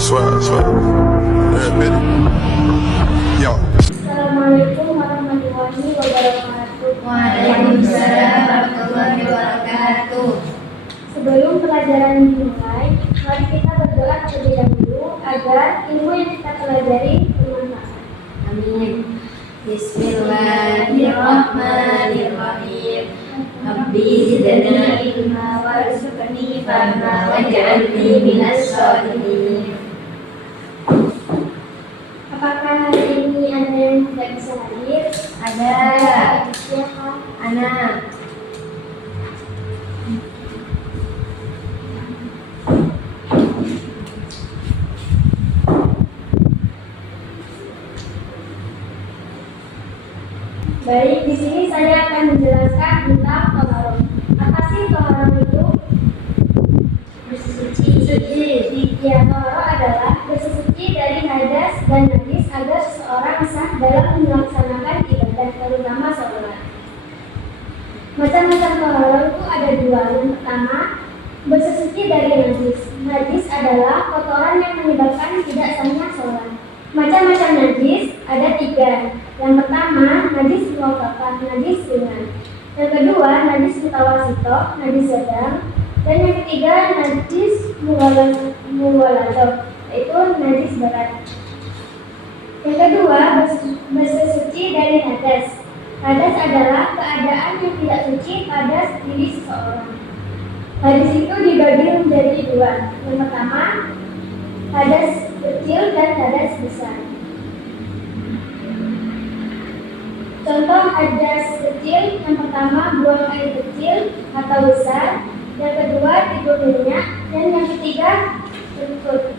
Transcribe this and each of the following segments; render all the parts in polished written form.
Swag, swag. Ready? Yo. Assalamualaikum warahmatullahi wabarakatuh. Waalaikumsalam warahmatullahi wabarakatuh. Sebelum pelajaran dimulai, mari kita berdoa terlebih dahulu agar ilmu yang kita pelajari bermanfaat. Amin. Bismillahirrahmanirrahim. Rabbi zidna ilma warzuqni fahma waj'alni minas sholihin. Apakah hari ini ada yang tidak bisa hadir? Ada. Siapa? Anak. Baik, di sini saya akan menjelaskan tentang toharoh. Apa sih toharoh itu? Bersuci. Ya, toharoh adalah bersuci dari hadas dan najis agar seseorang sah dalam melaksanakan ibadah, terutama sholat. Macam-macam toharoh itu ada dua. Yang pertama, bersuci dari najis. Najis adalah kotoran yang menyebabkan tidak sahnya sholat. Macam-macam najis ada tiga. Yang pertama, najis muwaqqafah, najis ringan. Yang kedua, najis mutawasito, najis sedang. Dan yang ketiga, najis muwaladah, yaitu najis berat. Yang kedua, bersuci dari hadas. Hadas adalah keadaan yang tidak suci pada diri seseorang. Hadas itu dibagi menjadi dua. Yang pertama, hadas kecil dan hadas besar. Contoh hadas kecil, yang pertama buang air kecil atau besar, yang kedua tidur nyenyak, dan yang ketiga kentut.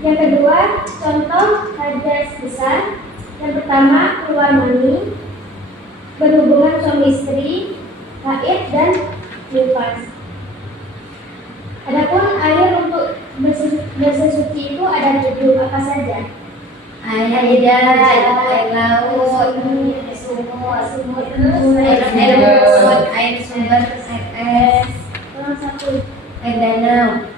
Yang kedua, contoh hadas besar, yang pertama keluar mani, berhubungan suami istri, haid dan nifas. Adapun air untuk bersuci itu ada 7, apa saja? Air hidat, air laut, sumur, air laut, air sumber, air es, Tolong satu. air danau.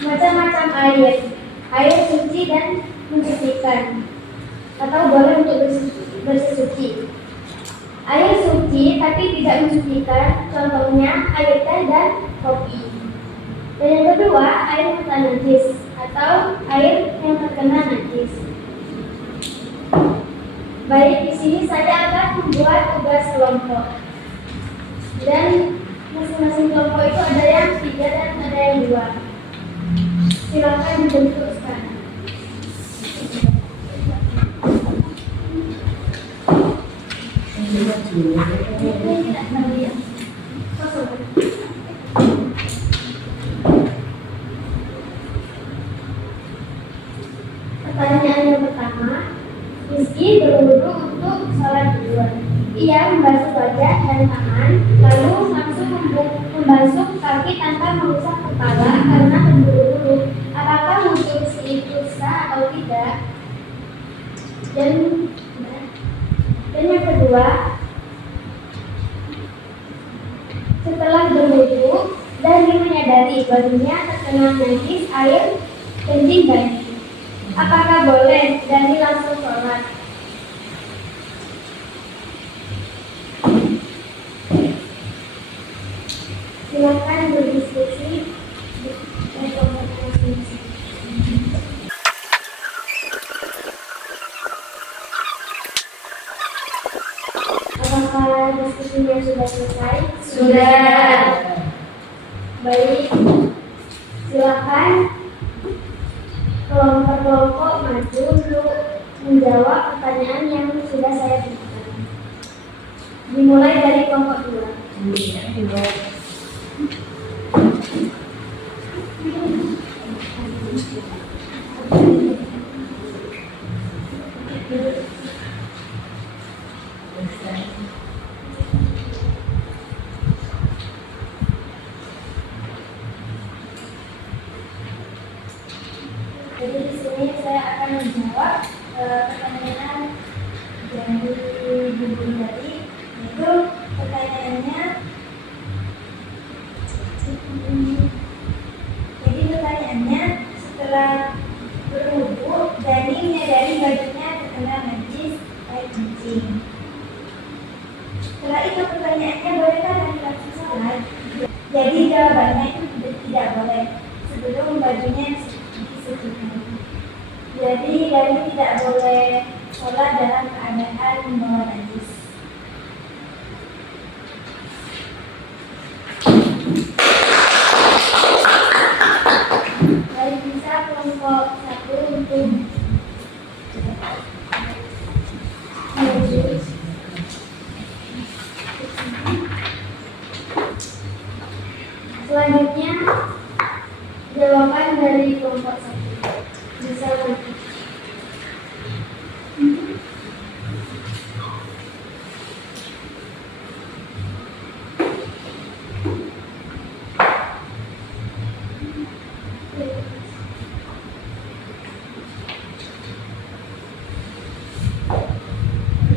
Macam-macam air. Air suci dan mensucikan, atau boleh untuk bersuci. Air suci tapi tidak mensucikan, contohnya air teh dan kopi. Dan yang kedua, air mata najis atau air yang terkena najis. Baik, di sini saya akan membuat tugas kelompok. Dan masing-masing kelompok itu ada yang 3 dan ada yang 2. Silakan dibentuk sekarang. Pertanyaan yang pertama, Rizky berwudu untuk sholat duluan. Ia membasuh wajah dan tangan, lalu langsung membasuh kaki tanpa mengusap kepala karena terburu-buru. Apakah wudu Rizky itu sah atau tidak? Dan yang kedua, setelah berwudu dan dia menyadari badannya terkena najis air kencing bayi, apakah boleh Dani langsung sholat? Silakan berdiskusi dan kelompok masing-masing. Apakah diskusinya sudah selesai? Sudah. Baik, silakan kelompok-kelompok maju untuk menjawab pertanyaan yang sudah saya berikan. Dimulai dari kelompok 2. Jadi di sini saya akan menjawab pertanyaan dari Bu tadi, yaitu pertanyaannya, setelah berwudu, Dani menyadari bajunya terkena najis air kencing. Setelah itu pertanyaannya, bolehkah Dani langsung sholat? Jadi jawabannya itu tidak boleh sebelum bajunya disucikan. Jadi Dani tidak boleh sholat dalam keadaan membawa najis. Baik, bisa kelompok 1 untuk najis. Selanjutnya jawaban dari kelompok 1. Bisa lanjut.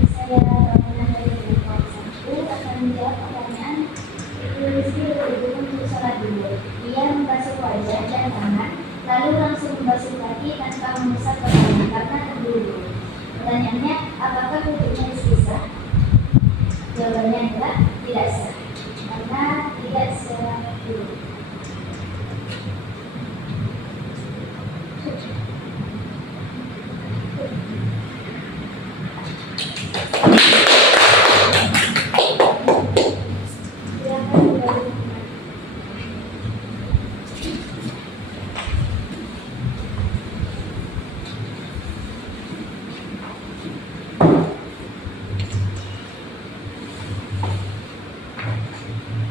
Saya Ramona dari kelompok 1 akan menjawab pertanyaan Rizky berwudu untuk sholat dulu. Ia membasuh wajah dan tangan, lalu langsung membasuh kaki tanpa mengusap pakaian karena terburu-buru. Pertanyaannya, apakah wudunya sah? Jawabannya adalah tidak sah, karena tidak sah.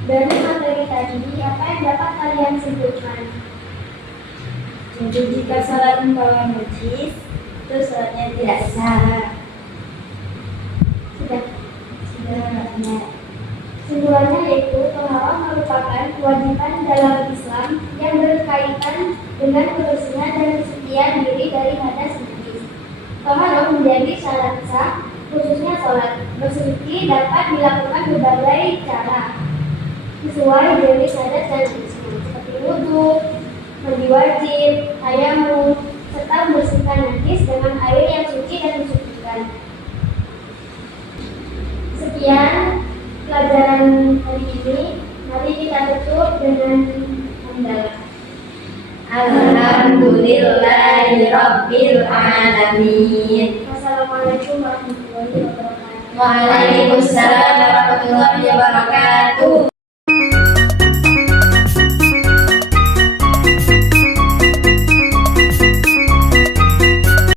Dari materi tadi, apa yang dapat kalian simpulkan? Jadi jika sholat membawa najis, itu sholatnya tidak sah. Sudah. Sudah. Simpulannya yaitu taharah merupakan kewajiban dalam Islam yang berkaitan dengan kebersihan dan kesucian diri dari hadas najis. Taharah menjadi syarat sah, khususnya sholat. Bersuci dapat dilakukan berbagai cara sesuai jenis hadas dan najisnya, seperti wudu, mandi wajib, tayamum, serta membersihkan najis dengan air yang suci dan mensucikan. Sekian pelajaran hari ini. Mari kita tutup dengan hamdalah. Alhamdulillahirabbil alamin. Wassalamualaikum warahmatullahi wabarakatuh. Waalaikumsalam